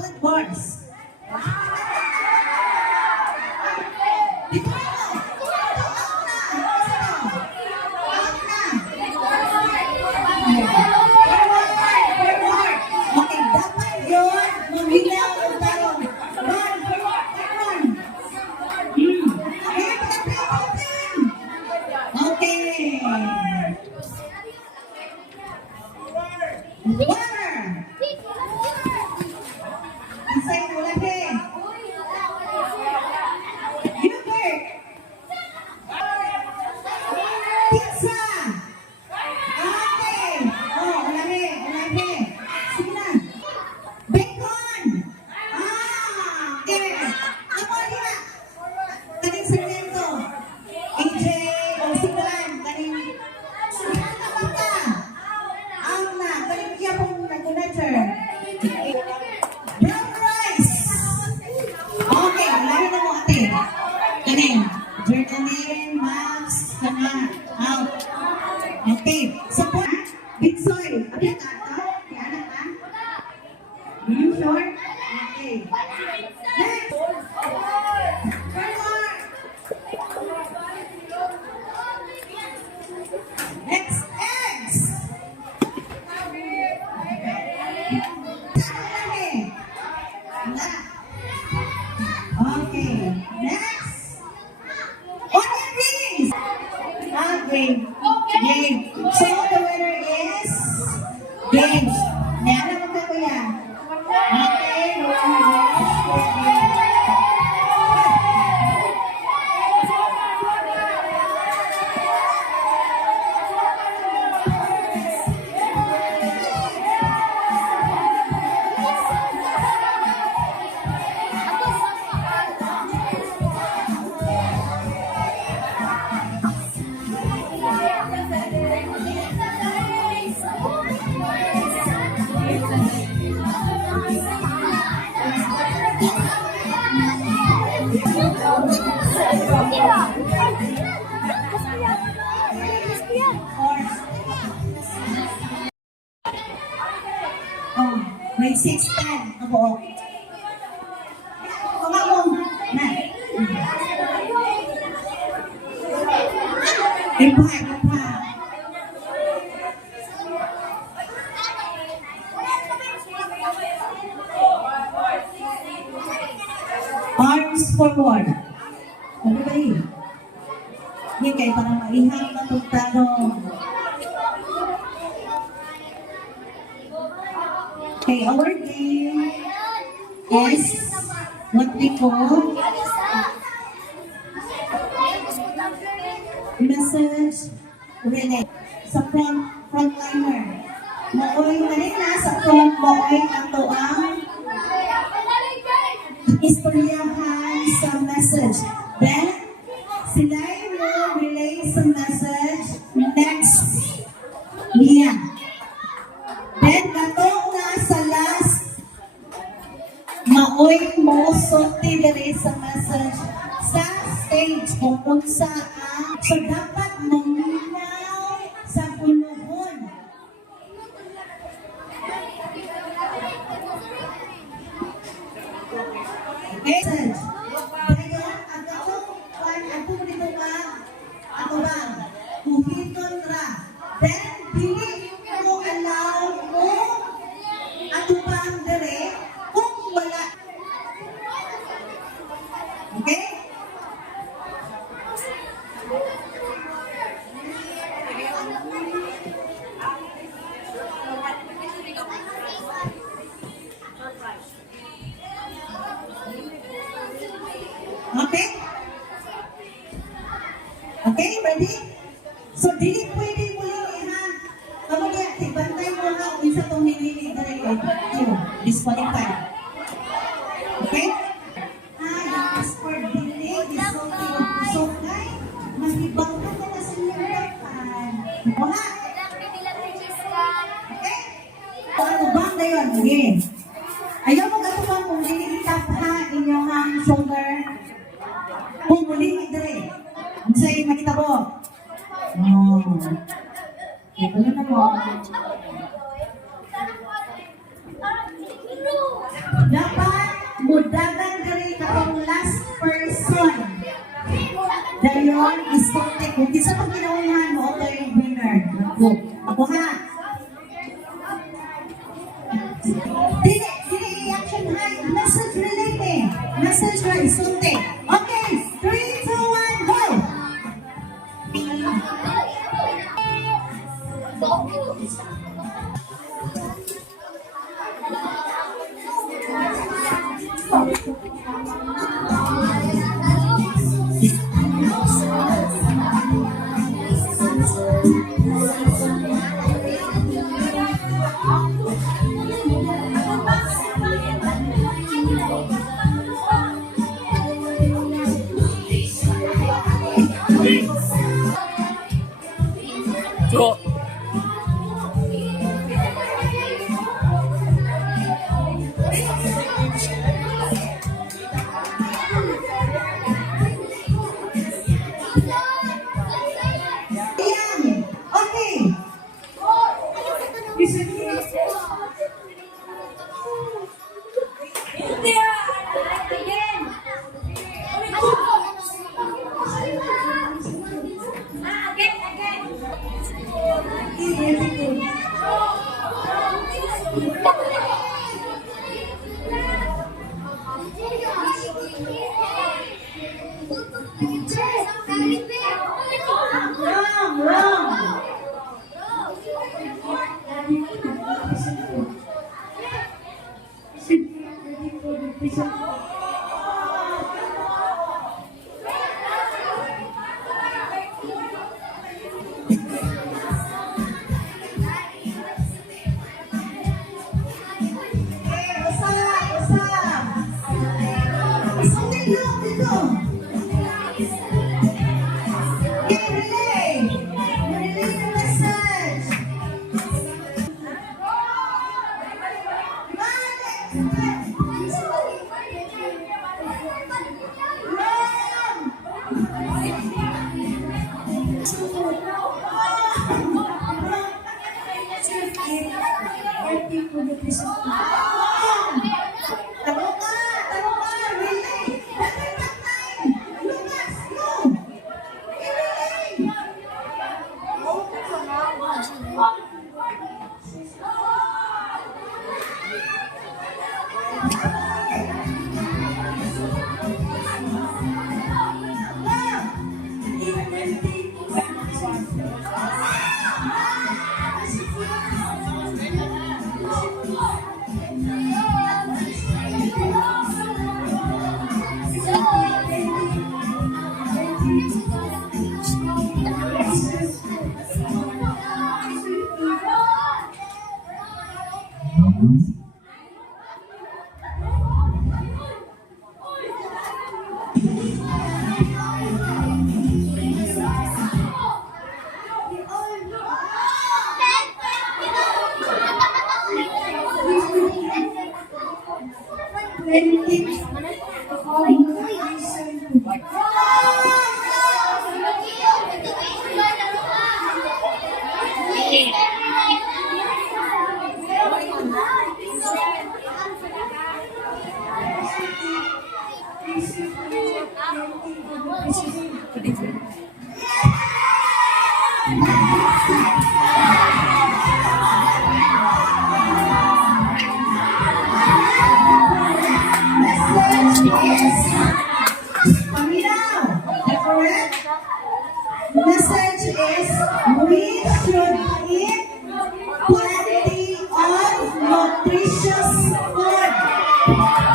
chocolate bars. Okay, dapat yun. Mamilaw ang tarong. Run, run. Okay. Water. Isay mo lagi. Yogurt. Pizza. Okay. Oh, lagi. Sige na. Bacon. Okay. Ako niya. Kaning segmento. AJ o Sigan. Kaning Sigan na bata. Ang na. Kaning kaya pong nag-letter. Brown rice. Okay. Lagi na mo ate. Kaning. Jordanin, Max, kana. Out. Okay. Support. Big soy. Abyan ka ito? Yan na ka? Are you sure? Okay. Next. Next, eggs. Okay. Next. Onion rings. Okay. Game. So the winner is James. Yan na mga kuya. Okay. Oh, may 6'10". Ako. Mga mo. Na. Ipa. Arms forward. Ano ba yun? Hindi kayo parang maihang na tugtanong. Okay, our game is what we call message relay. Sa frontliner. Maoy na rin na sa front maoy ato ang istoryahan sa message. Then, sila will relay sa message next niya. Then, nato na sa last, maoy mo sulti diri sa message sa stage kung unsa ang so dapat maminaw sa punuhon. Okay? Dayon, ako dito ba? Ako ba? Kuhiton ra. Then, dili mo allow mo ato pang dire kung wala. Okay? Okay? Okay, ready? So, dili pwede mo linihan. Kamu niya, tibantay mo na kung isa itong nilili na rin. Disqualified. Okay? Yung sport dili, isulti o kusokay, mahibang ka na sa inyong dapan. Wala? Okay? So, ano bang na yun? Okay. Ayaw mo gato bang kung nililitap ha inyong shoulder? Kung muli, dali. Ang sa'yo, makita mo. Oh. Ito na mo. dagan diri katong last person. Dayon isulti kung isa pang kinaunahan mo ito yung winner. Ako ha. Dili reaction high. Message related. Message ra isulti. Okay, 3, 2, 1, go! So, Ayan. Okay. Wrong, wrong. Message is we should eat plenty of nutritious food.